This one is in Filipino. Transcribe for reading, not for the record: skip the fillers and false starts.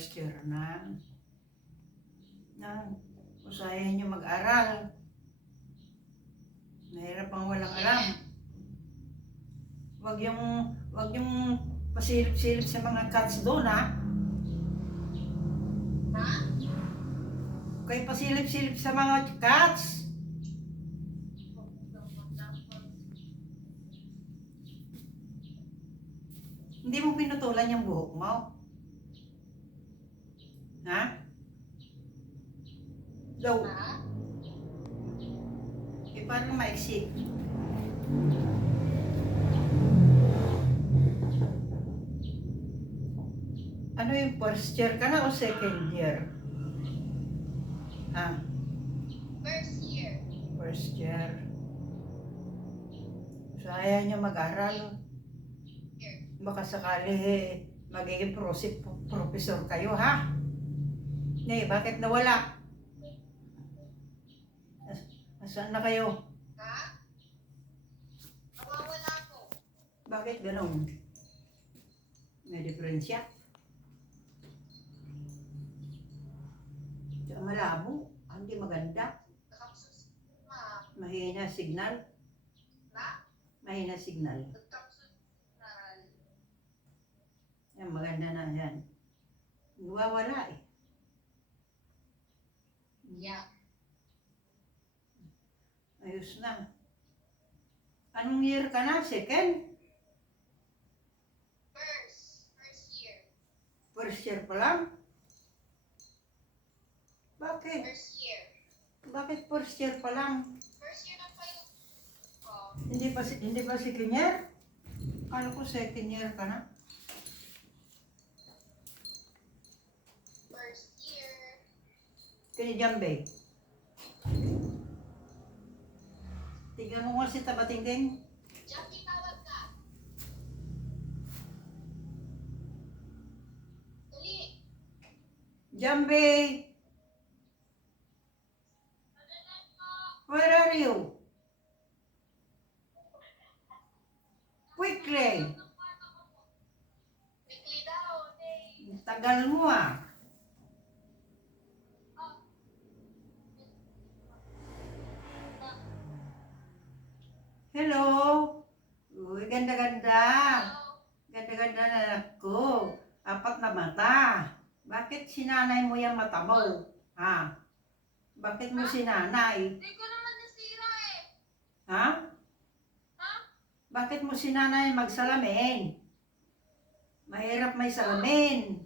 first year na. Usayahin nyo mag-aral. Mahirap ang walang alam. Wag yung pasilip-silip sa mga cats doon, ha? Kayo pasilip-silip sa mga cats. Hindi mo pinutulan yung buhok mo? Ha? Daw. Eh, paano maiksi? Ano yung first year ka na o second year? Ha? First year. First year. So, ayaw nyo mag-aral. Baka sakali magiging professor kayo, ha? Ne, bakit nawala? Nasaan na kayo? Ha? Nawawala ko. Bakit ganun? May diferensya? Tsaka malabo. Hindi maganda. Mahina signal. Mahina signal. Yan, maganda na yan. Nawawala eh. Yeah. Ayos na. Anong year ka na? Second? First year. First year pa lang? Bakit? First year. Bakit first year pa lang? First year na pa yung... Oh. Hindi pa second year? Ano ko second year ka na? First year. Kinijambe. Tignan mo nga si Tabatingting. Jackie, tawag ka. Dali. Jambe! Where are you? Quickly! Quickly daw. Tagal mo ah. Hello! Uy, ganda-ganda. Ganda-ganda na anak ko. 4 na mata. Bakit sinanay mo yung mata mo? Ha? Bakit mo sinanay? Hindi ko naman nasira eh. Ha? Ha? Bakit mo sinanay magsalamin? Mahirap may salamin.